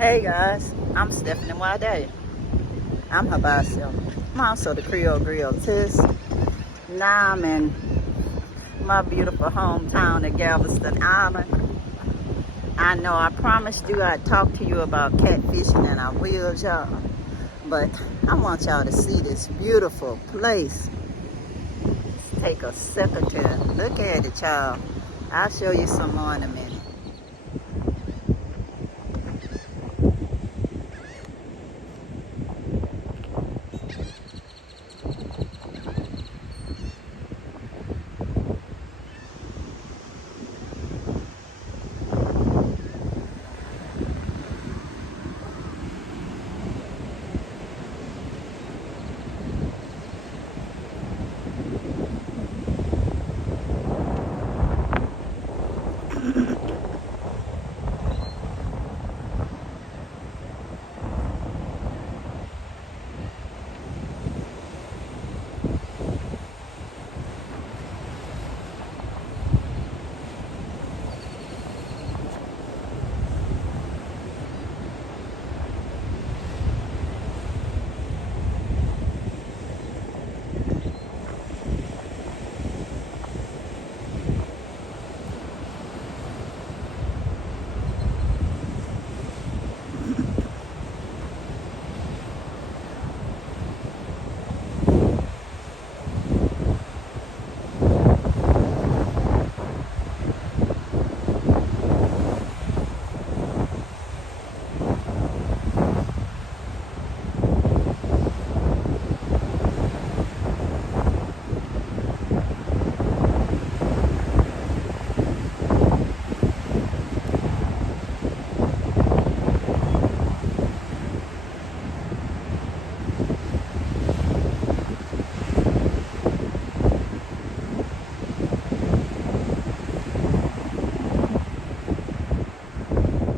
Hey guys, I'm Stephanie Wade. I'm her byself. I'm also the Creole Grill Tis. Now I'm in my beautiful hometown of Galveston Island. I know I promised you I'd talk to you about catfishing, and I will, y'all. But I want y'all to see this beautiful place. Let's take a second to look at it, y'all. I'll show you some more in a minute.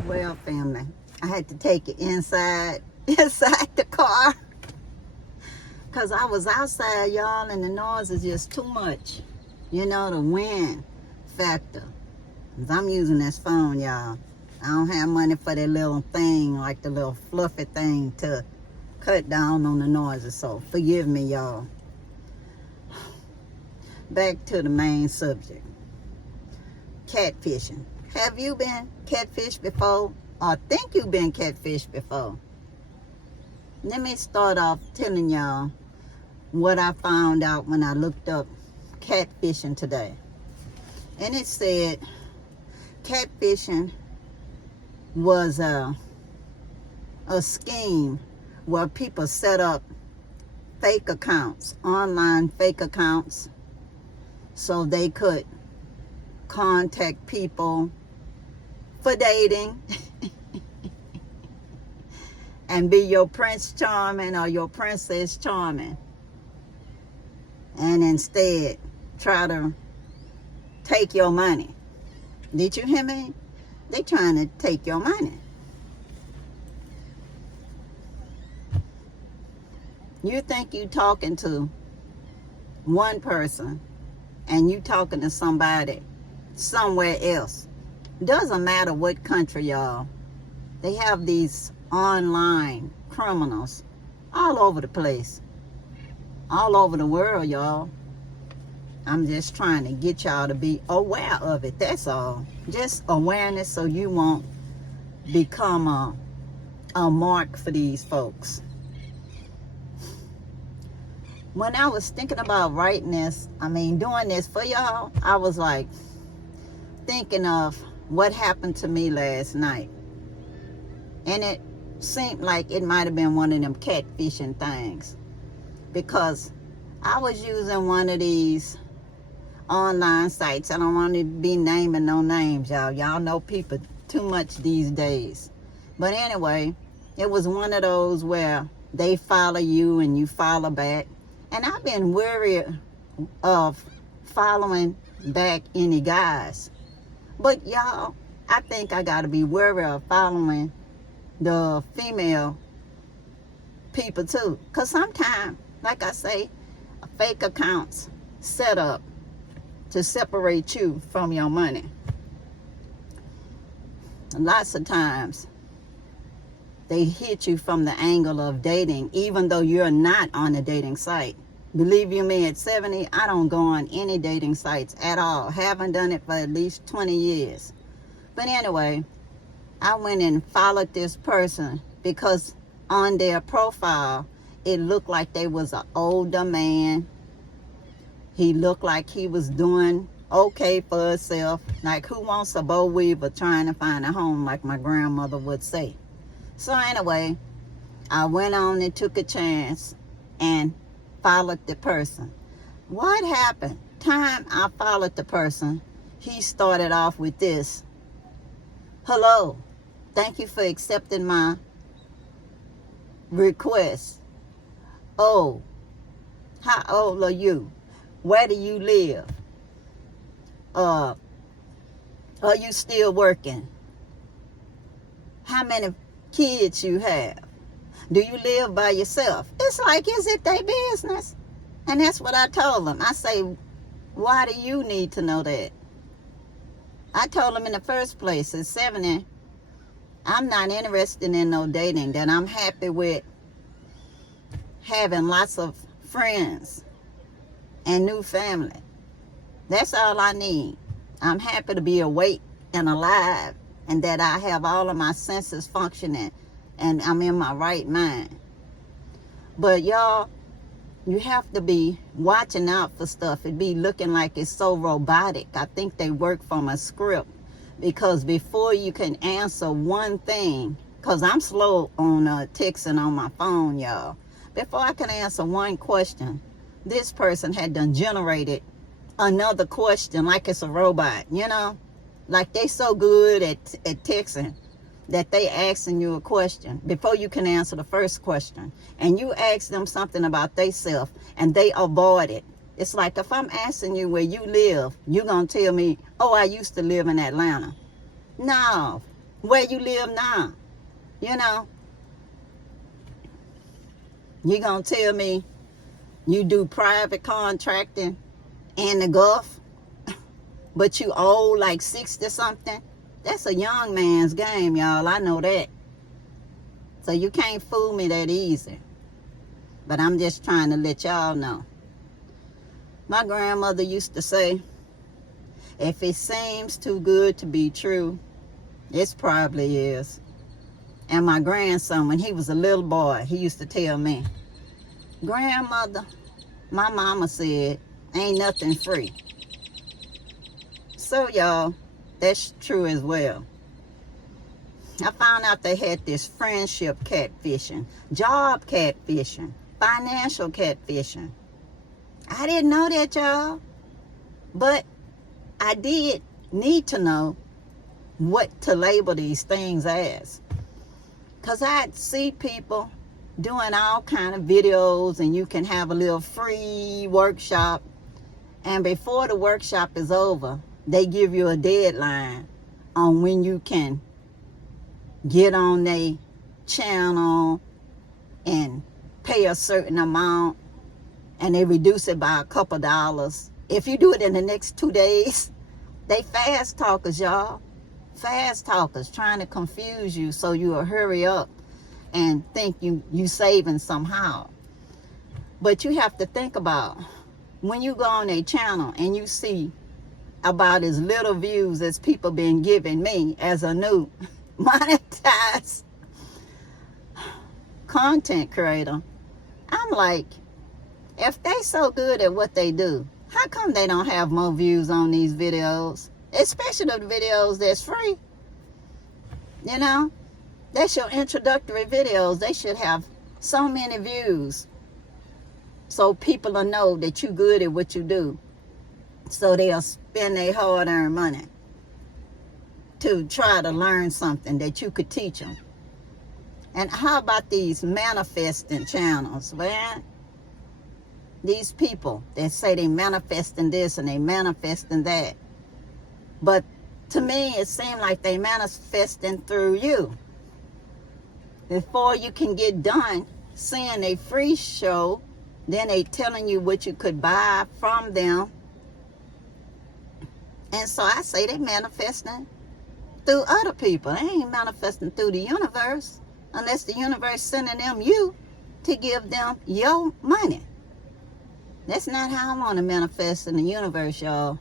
Well, family, I had to take it inside the car because I was outside, y'all, and the noise is just too much. You know, the wind factor. 'Cause I'm using this phone, y'all. I don't have money for that little thing, like the little fluffy thing to cut down on the noises, so forgive me, y'all. Back to the main subject. Catfishing. Have you been catfished before, or think you've been catfished before? Let me start off telling y'all what I found out when I looked up catfishing today. And it said catfishing was a scheme where people set up fake accounts, online fake accounts, so they could contact people for dating and be your Prince Charming or your Princess Charming, and instead try to take your money. Did you hear me? They trying to take your money. You think you talking to one person and you talking to somebody somewhere else. Doesn't matter what country, y'all. They have these online criminals all over the place, all over the world, y'all. I'm just trying to get y'all to be aware of it, that's all. Just awareness so you won't become a mark for these folks. When I was thinking about writing this, doing this for y'all, I was like thinking of what happened to me last night. And it seemed like it might have been one of them catfishing things, because I was using one of these online sites. I don't want to be naming no names, y'all. Y'all know people too much these days. But anyway, it was one of those where they follow you and you follow back. And I've been wary of following back any guys. But y'all, I think I got to be wary of following the female people too. Because sometimes, like I say, fake accounts set up to separate you from your money. Lots of times they hit you from the angle of dating, even though you're not on a dating site. Believe you me, at 70, I don't go on any dating sites at all. Haven't done it for at least 20 years. But anyway, I went and followed this person because on their profile, it looked like they was an older man. He looked like he was doing okay for himself. Like, who wants a boll weevil trying to find a home, like my grandmother would say. So anyway, I went on and took a chance and followed the person. What happened? Time I followed the person, he started off with this. Hello, thank you for accepting my request. Oh, how old are you? Where do you live? Are you still working? How many kids you have? Do you live by yourself? It's like, is it their business? And that's what I told them. I say, why do you need to know that? I told them in the first place, at 70, I'm not interested in no dating, that I'm happy with having lots of friends and new family. That's all I need. I'm happy to be awake and alive, and that I have all of my senses functioning and I'm in my right mind. But y'all, you have to be watching out for stuff. It be looking like it's so robotic. I think they work from a script, because before you can answer one thing, because I'm slow on texting on my phone, y'all. Before I can answer one question, this person had done generated another question like it's a robot, you know? Like they so good at texting that they asking you a question before you can answer the first question. And you ask them something about themselves and they avoid it. It's like if I'm asking you where you live, you're going to tell me, oh, I used to live in Atlanta. No, where you live now, you know? You're going to tell me you do private contracting in the Gulf, but you old like 60 something. That's a young man's game, y'all. I know that. So you can't fool me that easy. But I'm just trying to let y'all know. My grandmother used to say, if it seems too good to be true, it probably is. And my grandson, when he was a little boy, he used to tell me, grandmother, my mama said, ain't nothing free. So y'all, that's true as well. I found out they had this friendship catfishing, job catfishing, financial catfishing. I didn't know that, y'all. But I did need to know what to label these things as. Because I'd see people doing all kind of videos, and you can have a little free workshop. And before the workshop is over, they give you a deadline on when you can get on their channel and pay a certain amount, and they reduce it by a couple dollars. If you do it in the next 2 days, they fast talkers, y'all. Fast talkers trying to confuse you so you'll hurry up and think you saving somehow. But you have to think about when you go on a channel and you see about as little views as people been giving me as a new monetized content creator. I'm like, if they so good at what they do, how come they don't have more views on these videos? Especially the videos that's free. You know, that's your introductory videos. They should have so many views so people will know that you're good at what you do. So they'll spend their hard-earned money to try to learn something that you could teach them. And how about these manifesting channels, man? These people that say they manifesting this and they manifesting that. But to me, it seemed like they manifesting through you. Before you can get done seeing a free show, then they telling you what you could buy from them. And so I say they manifesting through other people. They ain't manifesting through the universe. unless the universe sending them you to give them your money. That's not how I want to manifest in the universe, y'all.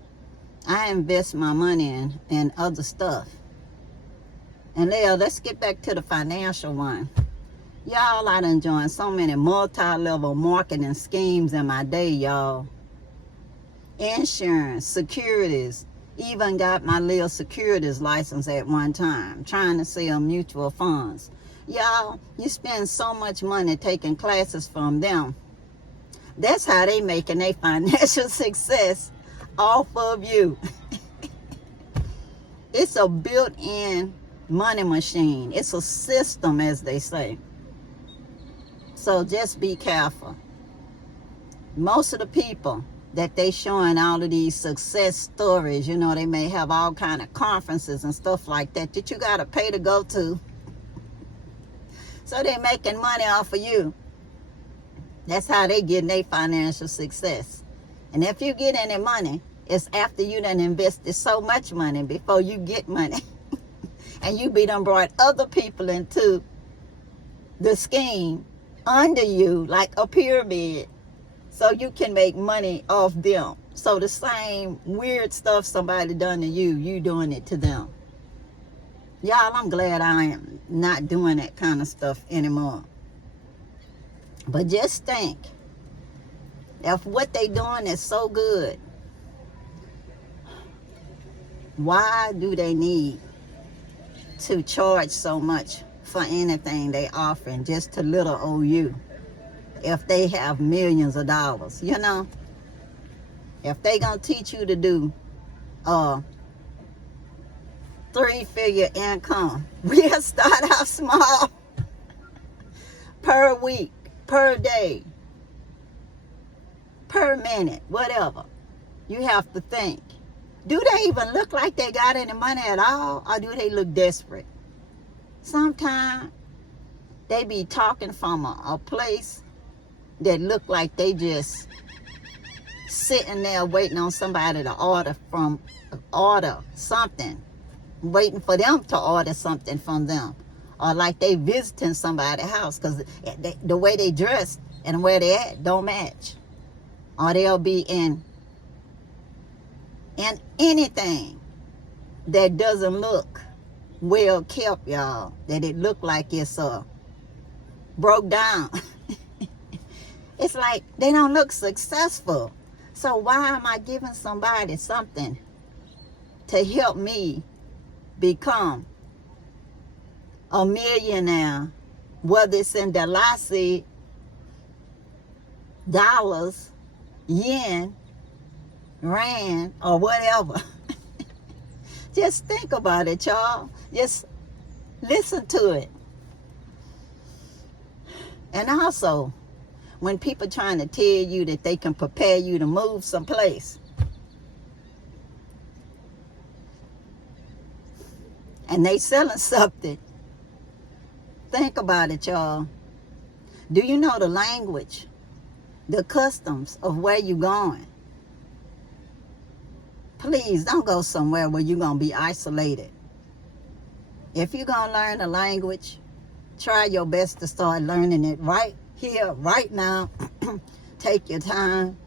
I invest my money in other stuff. And let's get back to the financial one. Y'all, I done joined so many multi-level marketing schemes in my day, y'all. Insurance, securities, even got my little securities license at one time, trying to sell mutual funds. Y'all, you spend so much money taking classes from them. That's how they making their financial success off of you. It's a built-in money machine. It's a system, as they say. So just be careful. Most of the people that they showing all of these success stories, you know, they may have all kind of conferences and stuff like that you got to pay to go to. So they're making money off of you. That's how they getting their financial success. And if you get any money, it's after you done invested so much money before you get money. And you be done brought other people into the scheme under you like a pyramid, so you can make money off them. So the same weird stuff somebody done to you, you doing it to them. Y'all, I'm glad I am not doing that kind of stuff anymore. But just think, if what they doing is so good, why do they need to charge so much for anything they offering just to little old you? If they have millions of dollars, you know, if they gonna teach you to do 3-figure income, we'll start out small. Per week, per day, per minute, whatever. You have to think, do they even look like they got any money at all, or do they look desperate? Sometimes they be talking from a place that look like they just sitting there waiting on somebody to order something, waiting for them to order something from them, or like they visiting somebody's house, because the way they dress and where they at don't match. Or they'll be in anything that doesn't look well kept, y'all, that it look like it's broke down. It's like they don't look successful. So why am I giving somebody something to help me become a millionaire, whether it's in Dalasi, dollars, yen, rand, or whatever? Just think about it, y'all. Just listen to it. And also, when people trying to tell you that they can prepare you to move someplace, and they selling something, think about it, y'all. Do you know the language, the customs of where you going? Please don't go somewhere where you're going to be isolated. If you're going to learn the language, try your best to start learning it right here, right now. Take your time.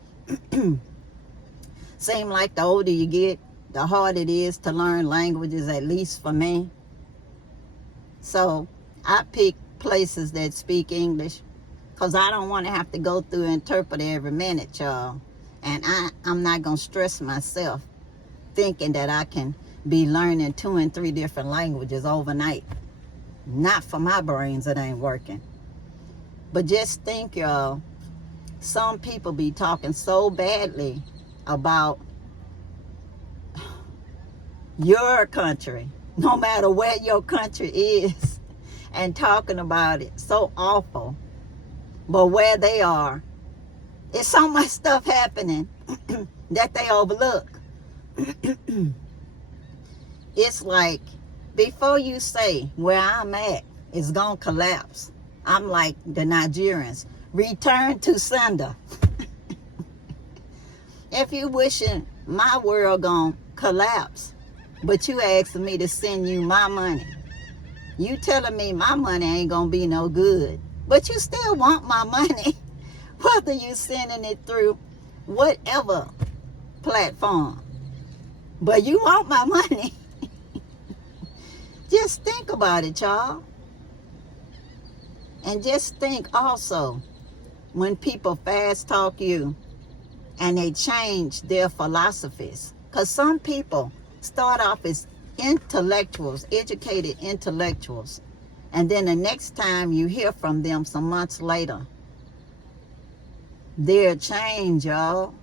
Seem like the older you get, the harder it is to learn languages, at least for me. So I pick places that speak English, because I don't want to have to go through an interpreter every minute, y'all. And I'm not going to stress myself thinking that I can be learning 2 and 3 different languages overnight. Not for my brains, it ain't working. But just think, y'all, some people be talking so badly about your country, no matter where your country is, and talking about it so awful. But where they are, there's so much stuff happening that they overlook. It's like, before you say where I'm at is gonna collapse, I'm like the Nigerians, return to sender. If you wishing my world gonna collapse, but you asking me to send you my money, You telling me my money ain't gonna be no good, but you still want my money, whether you sending it through whatever platform. But you want my money. Just think about it, y'all. And just think also, when people fast talk you and they change their philosophies. Because some people start off as intellectuals, educated intellectuals, and then the next time you hear from them some months later, they're changed, y'all.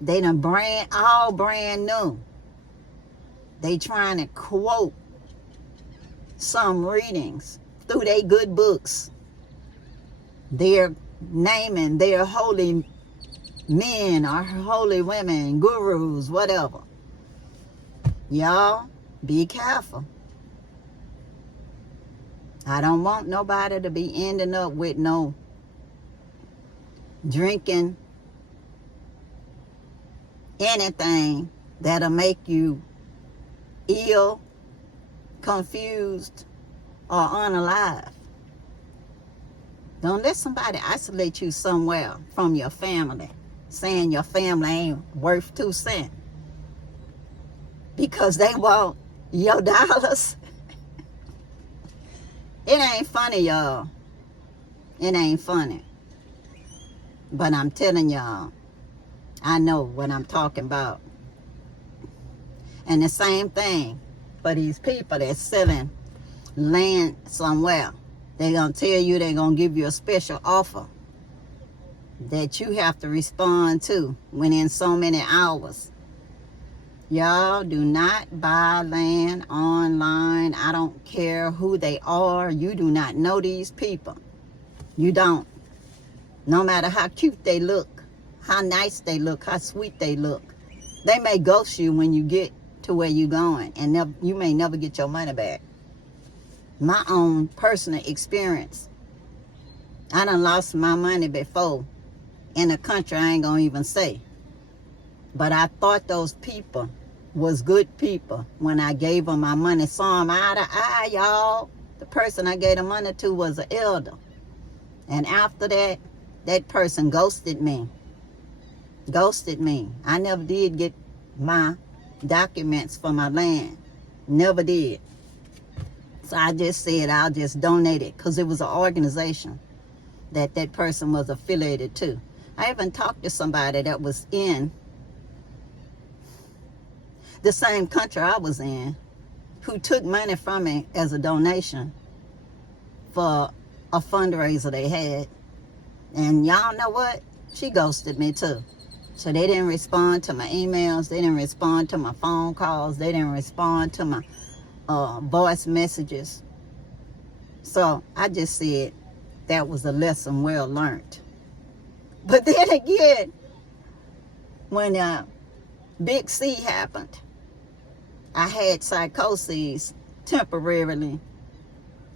They done brand new. They trying to quote some readings through their good books. They're naming their holy men or holy women, gurus, whatever. Y'all, be careful. I don't want nobody to be ending up with no drinking anything that'll make you ill, confused, or unalive. Don't let somebody isolate you somewhere from your family, saying your family ain't worth 2 cents because they want your dollars. It ain't funny, y'all. It ain't funny. But I'm telling y'all, I know what I'm talking about. And the same thing for these people that's selling land somewhere. They're going to tell you they're going to give you a special offer that you have to respond to within so many hours. Y'all, do not buy land online. I don't care who they are. You do not know these people. You don't. No matter how cute they look, how nice they look, how sweet they look. They may ghost you when you get to where you're going, and you may never get your money back. My own personal experience. I done lost my money before in a country I ain't gonna even say. But I thought those people was good people when I gave them my money. Saw them eye to eye, y'all. The person I gave the money to was an elder. And after that, that person ghosted me. Ghosted me. I never did get my documents for my land. Never did. So I just said I'll just donate it because it was an organization that that person was affiliated to. I even talked to somebody that was in the same country I was in who took money from me as a donation for a fundraiser they had. And y'all know what? She ghosted me too. So they didn't respond to my emails. They didn't respond to my phone calls. They didn't respond to my voice messages. So I just said that was a lesson well learned. But then again, when Big C happened, I had psychosis temporarily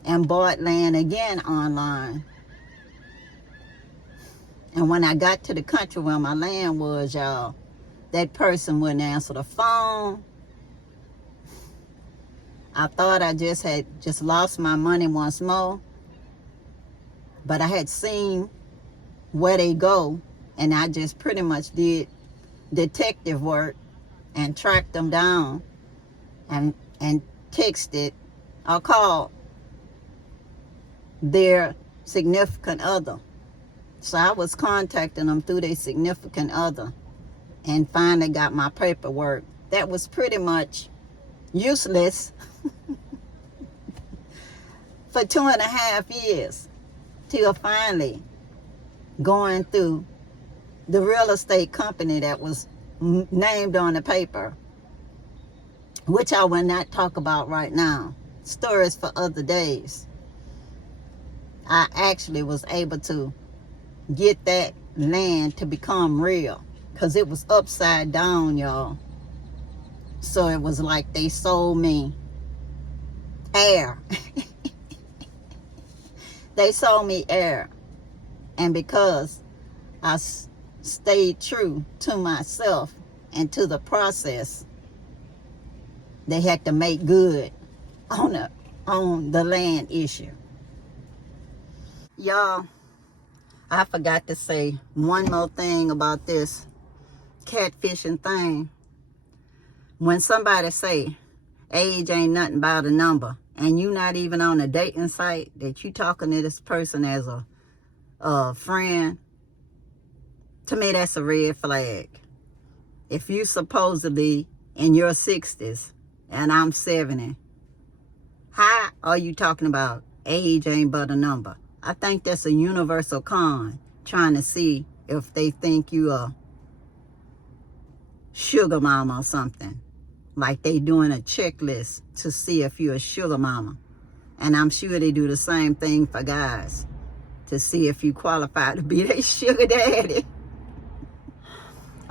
and bought land again online. And when I got to the country where my land was, y'all, that person wouldn't answer the phone. I thought I just lost my money once more. But I had seen where they go, and I just pretty much did detective work and tracked them down and texted or called their significant other. So I was contacting them through their significant other and finally got my paperwork. That was pretty much useless for 2.5 years till finally going through the real estate company that was named on the paper, which I will not talk about right now. Stories for other days. I actually was able to get that land to become real because it was upside down, y'all. So it was like they sold me air. They sold me air. And because I stayed true to myself and to the process, they had to make good on on the land issue. Y'all, I forgot to say one more thing about this catfishing thing. When somebody say age ain't nothing but a number, and you not even on a dating site, that you talking to this person as a friend, to me that's a red flag. If you supposedly in your 60s and I'm 70, how are you talking about age ain't but a number? I think that's a universal con, trying to see if they think you a sugar mama or something. Like they doing a checklist to see if you're a sugar mama. And I'm sure they do the same thing for guys, to see if you qualify to be their sugar daddy.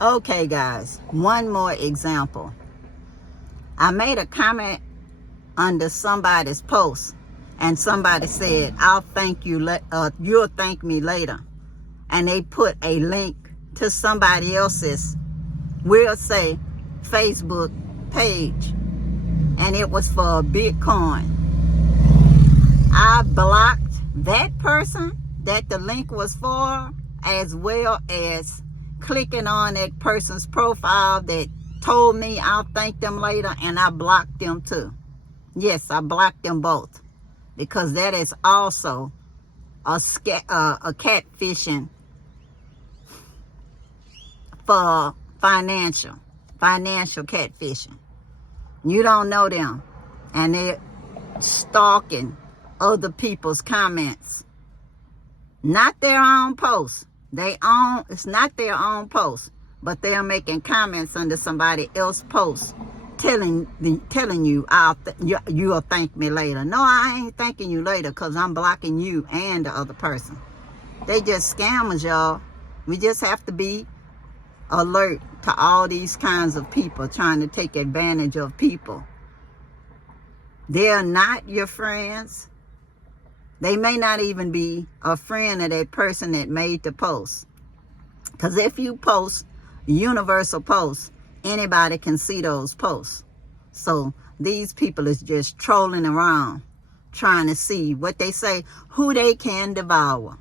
Okay, guys, one more example. I made a comment under somebody's post, and somebody said, I'll thank you, you'll thank me later. And they put a link to somebody else's, we'll say, Facebook page, and it was for Bitcoin. I blocked that person that the link was for, as well as clicking on that person's profile that told me I'll thank them later, and I blocked them too. Yes, I blocked them both, because that is also a catfishing for financial catfishing. You don't know them, and they're stalking other people's comments, not their own posts. It's not their own post, but they're making comments under somebody else's post, telling you you'll thank me later. No, I ain't thanking you later, because I'm blocking you and the other person. They just scammers, y'all. We just have to be alert to all these kinds of people trying to take advantage of people. They're not your friends. They may not even be a friend of that person that made the post. Because if you post universal posts, anybody can see those posts. So these people is just trolling around, trying to see what they say, who they can devour.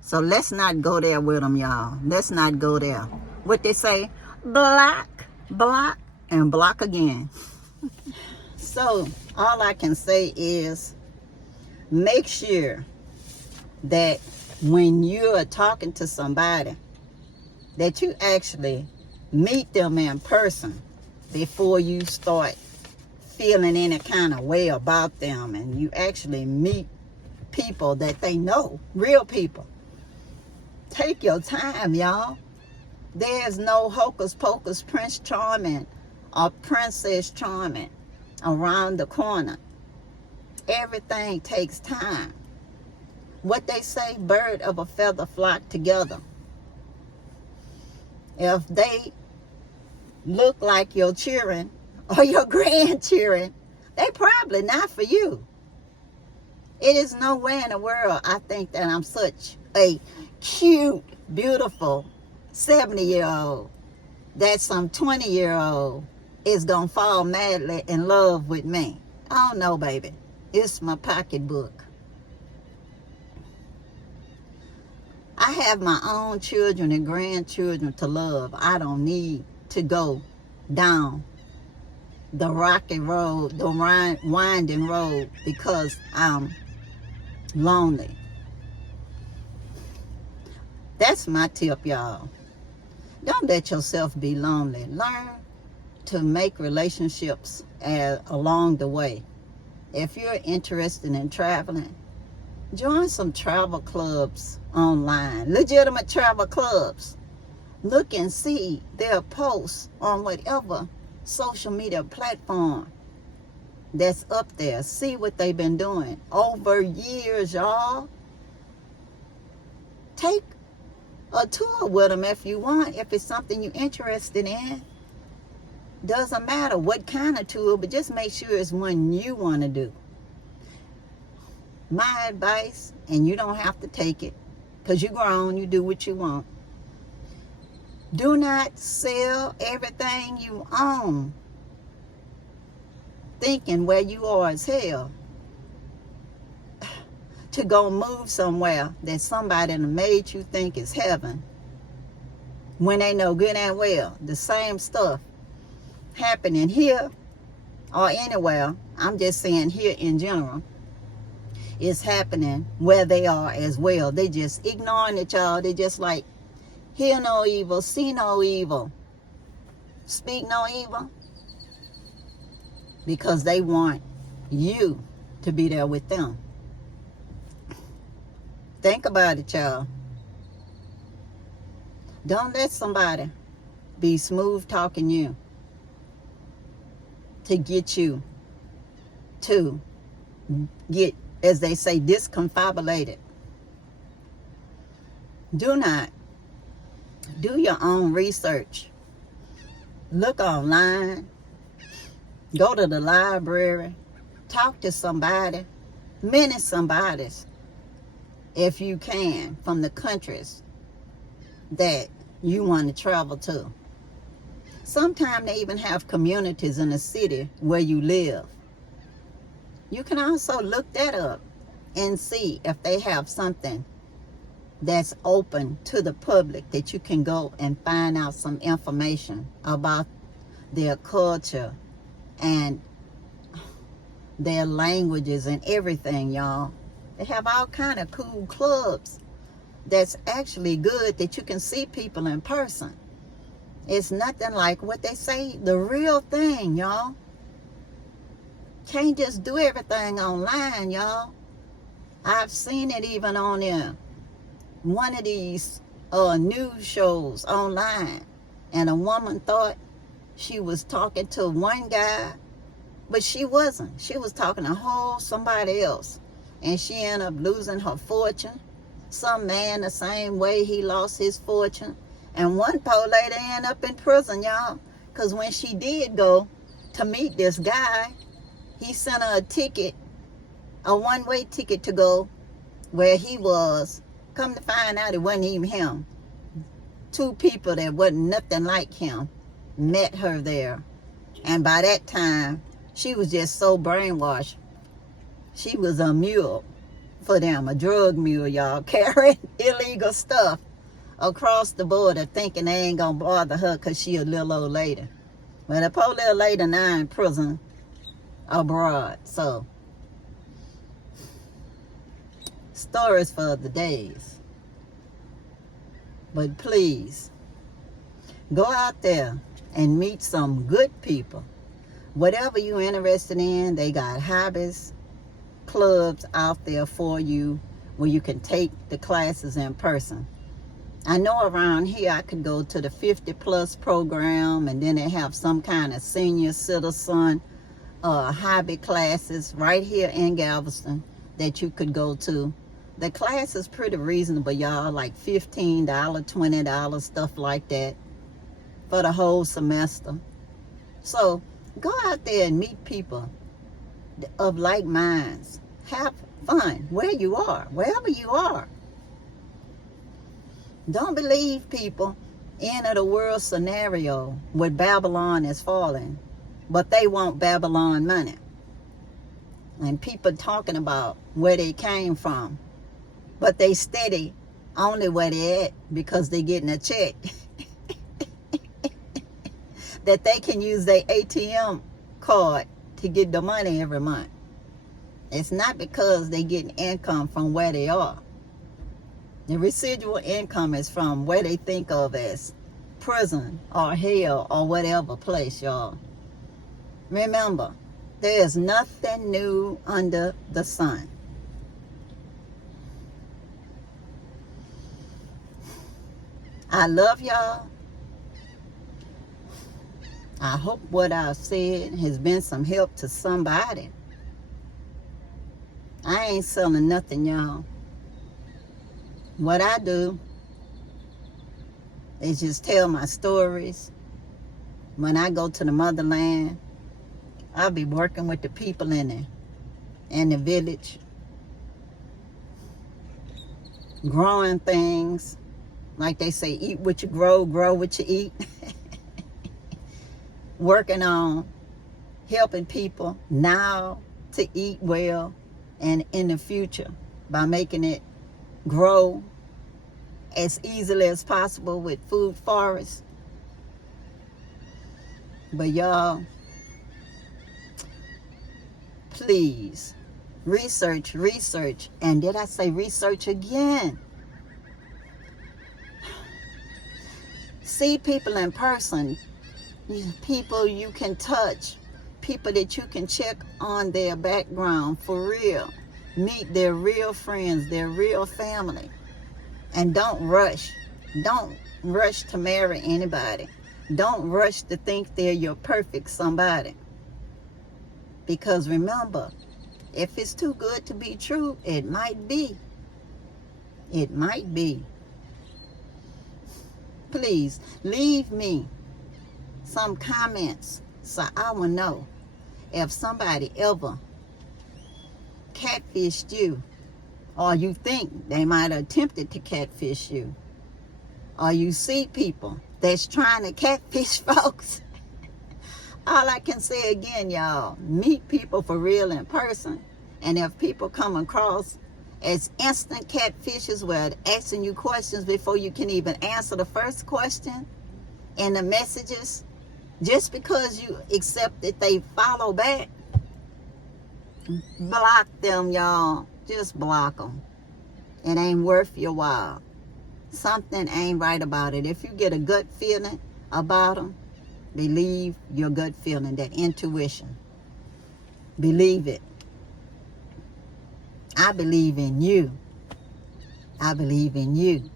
So let's not go there with them, y'all. Let's not go there. What they say, block, and block again. So all I can say is, make sure that when you're talking to somebody, that you actually meet them in person before you start feeling any kind of way about them, and you actually meet people that they know, real people. Take your time, y'all. There's no hocus pocus Prince Charming or Princess Charming around the corner. Everything takes time. What they say, bird of a feather flock together. If they look like your children or your grandchildren, they probably not for you. It is no way in the world I think that I'm such a cute, beautiful 70-year-old that some 20-year-old is gonna fall madly in love with me. Oh no, baby. It's my pocketbook. I have my own children and grandchildren to love. I don't need to go down the rocky road, the winding road, because I'm lonely. That's my tip, y'all. Don't let yourself be lonely. Learn to make relationships along the way. If you're interested in traveling, join some travel clubs online, legitimate travel clubs. Look and see their posts on whatever social media platform that's up there. See what they've been doing over years, y'all. Take a tour with them if you want, if it's something you're interested in. Doesn't matter what kind of tour, but just make sure it's one you want to do. My advice, and you don't have to take it, because you're grown, you do what you want. Do not sell everything you own thinking where you are is hell. to go move somewhere that somebody done made you think is heaven, when they know good and well the same stuff happening here or anywhere, I'm just saying here in general, is happening where they are as well. They just ignoring it, y'all. They just like, hear no evil, see no evil, speak no evil, because they want you to be there with them. Think about it, y'all. Don't let somebody be smooth talking you to get you to get, as they say, discombobulated. Do not. Do your own research. Look online. Go to the library. Talk to somebody. Many somebodies, if you can, from the countries that you want to travel to. Sometimes they even have communities in the city where you live. You can also look that up and see if they have something that's open to the public that you can go and find out some information about their culture and their languages and everything, y'all. They have all kind of cool clubs that's actually good, that you can see people in person. It's nothing like what they say, the real thing, y'all. Can't just do everything online, y'all. I've seen it even on one of these news shows online, and a woman thought she was talking to one guy, but she wasn't. She was talking to somebody else, and she ended up losing her fortune. Some man the same way, he lost his fortune. And one poor lady ended up in prison, y'all, because when she did go to meet this guy, he sent her a ticket, a one-way ticket to go where he was. Come to find out, it wasn't even him. Two people that wasn't nothing like him met her there. And by that time, she was just so brainwashed. She was a mule for them, a drug mule, y'all, carrying illegal stuff across the border, thinking they ain't gonna bother her because she a little old lady. But a poor little lady now in prison abroad. So, stories for the days. But please, go out there and meet some good people. Whatever you're interested in, they got hobbies, clubs out there for you where you can take the classes in person. I know around here I could go to the 50 plus program, and then they have some kind of senior citizen hobby classes right here in Galveston that you could go to. The class is pretty reasonable, y'all, like $15, $20, stuff like that for the whole semester. So go out there and meet people of like minds. Have fun where you are, wherever you are. Don't believe people in the world scenario where Babylon is falling, but they want Babylon money. And people talking about where they came from, but they steady only where they at because they getting a check that they can use their ATM card to get the money every month. It's not because they getting income from where they are. The residual income is from where they think of as prison or hell or whatever place, y'all. Remember, there is nothing new under the sun. I love y'all. I hope what I've said has been some help to somebody. I ain't selling nothing, y'all. What I do is just tell my stories. When I go to the motherland, I'll be working with the people in the village, growing things. Like they say, eat what you grow, grow what you eat. Working on helping people now to eat well and in the future by making it grow as easily as possible with food forests. But y'all, please, research, and did I say research again? See people in person, people you can touch, people that you can check on their background for real. Meet their real friends, their real family. And don't rush. Don't rush to marry anybody. Don't rush to think they're your perfect somebody. Because remember, if it's too good to be true, it might be. It might be. Please leave me some comments so I will know if somebody ever catfished you, or you think they might have attempted to catfish you, or you see people that's trying to catfish folks. All I can say again, y'all, meet people for real in person. And if people come across as instant catfishes where they're asking you questions before you can even answer the first question in the messages, just because you accept that they follow back, block them, y'all. Just block them. It ain't worth your while. Something ain't right about it. If you get a gut feeling about them, believe your gut feeling, that intuition. Believe it. I believe in you. I believe in you.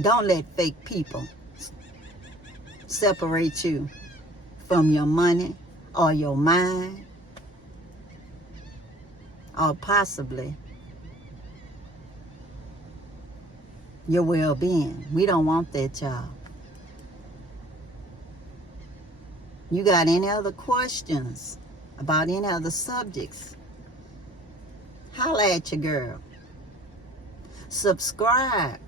Don't let fake people separate you from your money or your mind, or possibly your well-being. We don't want that, y'all. You got any other questions about any other subjects? Holla at your girl. Subscribe,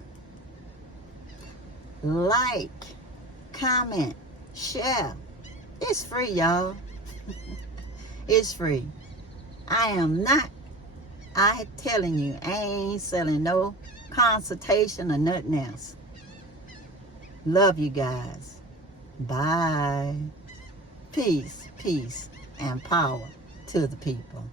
like, comment, share. It's free, y'all. It's free. I'm telling you, I ain't selling no consultation or nothing else. Love you guys. Bye. Peace, and power to the people.